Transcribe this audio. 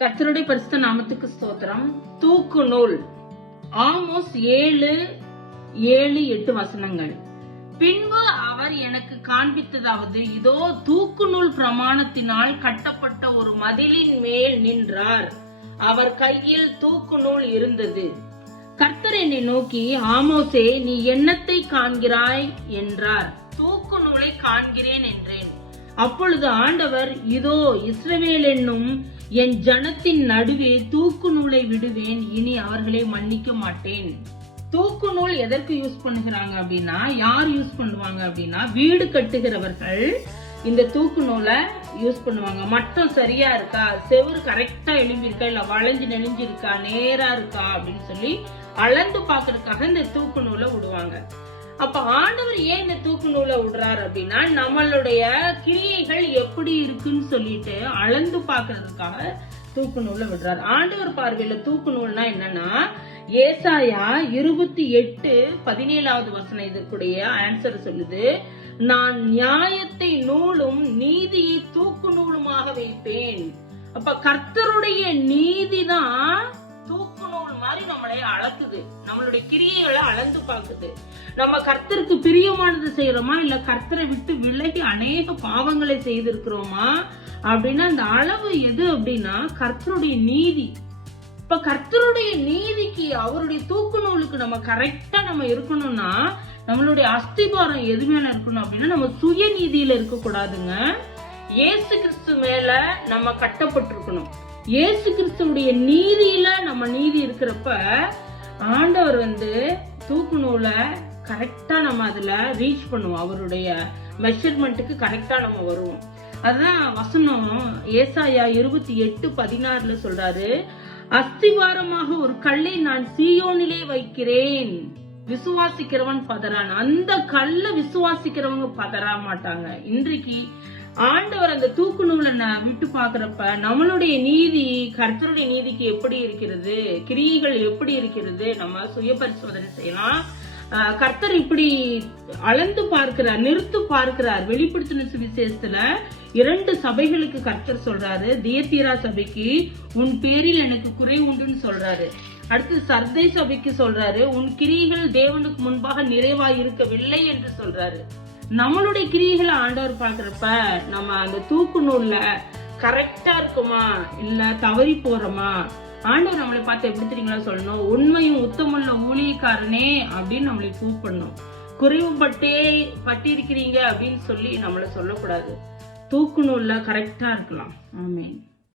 கர்த்தருடைய பரிசுத்த நாமத்துக்கு ஸ்தோத்திரம். தூக்கு நூல். ஆமோஸ் ஏழு ஏழு எட்டு வசனங்கள். பின்பு அவர் எனக்கு காண்பித்ததாவது இதோ தூக்கு நூல் பிரமாணத்தினால் கட்டப்பட்ட ஒரு மதிலின் மேல் நின்றார். அவர் கையில் தூக்கு நூல் இருந்தது. கர்த்தர் என்னை நோக்கி ஆமோசே நீ என்னத்தை காண்கிறாய்? என்றார். தூக்கு நூலை காண்கிறேன் என்றேன். அப்பொழுது ஆண்டவர் இதோ இஸ்ரவேல் என்னும் என் ஜனத்தின் நடுவே தூக்கு நூலை விடுவேன் இனி அவர்களை மன்னிக்க மாட்டேன். தூக்கு நூல் எதற்கு யூஸ் பண்ணுகிறாங்க அப்படின்னா யார் யூஸ் பண்ணுவாங்க அப்படின்னா வீடு கட்டுகிறவர்கள் இந்த தூக்கு நூலை யூஸ் பண்ணுவாங்க. மட்டும் சரியா இருக்கா? செவுரு கரெக்டா எழும்பியிருக்கா? இல்ல வளைஞ்சு நெளிஞ்சு இருக்கா நேரா இருக்கா? அப்படின்னு சொல்லி அளந்து பாக்குறதுக்காக இந்த தூக்கு நூலை விடுவாங்க. அப்ப ஆண்டவர் ஏன் இந்த தூக்கு நூலை விடுறாரு அப்படின்னா நம்மளுடைய கிரியைகள் எப்படி இருக்குன்னு சொல்லிட்டு அளந்து பாக்குறதுக்காக தூக்கு நூலை விடுறாரு. ஆண்டவர் பார்வையில தூக்கு நூல்னா என்னன்னா ஏசாயா இருபத்தி எட்டு பதினேழாவது வசனம் இதற்குடைய ஆன்சர் சொல்லுது. நான் நியாயத்தை நூலும் நீதியை தூக்கு நூலுமாக வைப்பேன். அப்ப கர்த்தருடைய நீதிதான் மாதிரி நம்மளை அளக்குது. நம்மளுடைய கிரியைகளை அளந்து பார்க்குது. நம்ம கர்த்தருக்கு பிரியமானது செய்யறோமா? இல்ல கர்த்தரை விட்டு விலகி அநேக பாவங்களை செய்திருக்கிறோமா? அப்படின்னா அந்த அளவு எது அப்படின்னா கர்த்தருடைய நீதி. இப்ப கர்த்தருடைய நீதிக்கு அவருடைய தூக்கு நூலுக்கு நம்ம கரெக்டா நம்ம இருக்கணும்னா நம்மளுடைய அஸ்திபாரம் எது மேல இருக்கணும் அப்படின்னா நம்ம சுய நீதியில இருக்க கூடாதுங்க இயேசு கிறிஸ்து மேல நம்ம கட்டப்பட்டிருக்கணும். இயேசு கிறிஸ்துடைய நீதியில நம்ம நீதி இருக்கிறப்ப ஆண்டவர் வந்து தூக்கு நூலை கரெக்டா நம்ம அதுல ரீச் பண்ணுவோம். அவருடைய மெஷர்மெண்ட்டுக்கு கரெக்டா நம்ம வருவோம். அதான் வசனம். ஏசாயா இருபத்தி எட்டு பதினாறுல சொல்றாரு அஸ்திவாரமாக ஒரு கல்லை நான் சீயோனிலே வைக்கிறேன். விசுவாசிக்கிறவன் பதறான். அந்த கல்ல விசுவாசிக்கிறவங்க பதற மாட்டாங்க. இன்றைக்கு ஆண்டவர் அந்த தூக்கு நூலை விட்டு பாக்குறப்ப நம்மளுடைய நீதி கர்த்தருடைய நீதிக்கு எப்படி இருக்கிறது கிரியைகள் எப்படி இருக்கிறது நம்ம சுய பரிசோதனை செய்யலாம். ஆஹ் கர்த்தர் இப்படி அளந்து பார்க்கிறார் நிறுத்து பார்க்கிறார். வெளிப்படுத்தின சுவிசேஷத்துல இரண்டு சபைகளுக்கு கர்த்தர் சொல்றாரு. தியத்தீரா சபைக்கு உன் பேரில் எனக்கு குறை உண்டுன்னு சொல்றாரு. அடுத்து சர்தை சபைக்கு சொல்றாரு உன் கிரிகள் தேவனுக்கு முன்பாக நிறைவாய் இருக்கவில்லை என்று சொல்றாரு. நம்மளுடைய கிரியைகளை ஆண்டவர் பார்க்குறப்ப நம்ம அந்த தூக்கு நூல்ல கரெக்டா இருக்குமா? இல்ல தவறி போறோமா? ஆண்டவர் நம்மளை பார்த்து எப்படி தெரியுங்களா சொல்லணும்? உண்மையும் உத்தமுள்ள ஊழியக்காரனே அப்படின்னு நம்மளை கூப்பிடணும். குறைவுபட்டே பட்டிருக்கிறீங்க அப்படின்னு சொல்லி நம்மளை சொல்லக்கூடாது. தூக்கு நூல்ல கரெக்டா இருக்கலாம். ஆமேன்.